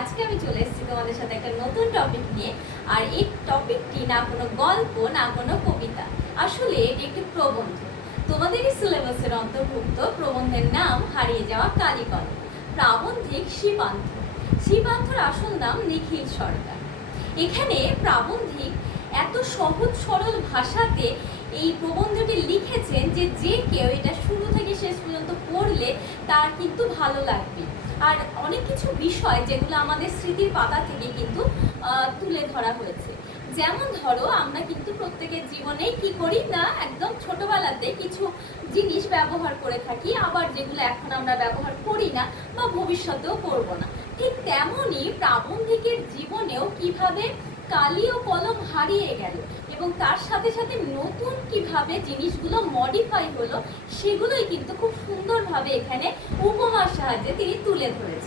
আজকে আমি চলে এসেছি তোমাদের সাথে একটা নতুন টপিক নিয়ে। আর এই টপিকটি না কোনো গল্প না কোনো কবিতা, আসলে এটি একটি প্রবন্ধ। তোমাদেরই সিলেবাসের অন্তর্ভুক্ত প্রবন্ধের নাম হারিয়ে যাওয়া কালীকলম। প্রাবন্ধিক শিবান্ত। শিবান্তর আসল নাম নিখিল সরকার। এখানে প্রাবন্ধিক এত সহজ সরল ভাষাতে এই প্রবন্ধটি লিখেছেন যে যে কেউ এটা শুরু থেকে শেষ পর্যন্ত পড়লে তার কিন্তু ভালো লাগবে। আর অনেক কিছু বিষয় যেগুলো আমাদের স্মৃতির পাতা থেকে কিন্তু তুলে ধরা হয়েছে। যেমন ধরো, আমরা কিন্তু প্রত্যেকের জীবনেই কি করি না, একদম ছোটবেলাতে কিছু জিনিস ব্যবহার করে থাকি, আবার যেগুলো এখন আমরা ব্যবহার করি না বা ভবিষ্যতেও করব না। ঠিক তেমনই প্রাবন্ধিকের জীবনেও কিভাবে কালি ও কলম হারিয়ে গেল এবং তার সাথে সাথে নতুন কিভাবে জিনিসগুলো মডিফাই হলো, সেগুলোই কিন্তু খুব সুন্দরভাবে এখানে উপমার সাহায্যে তিনি তুলে ধরেছেন।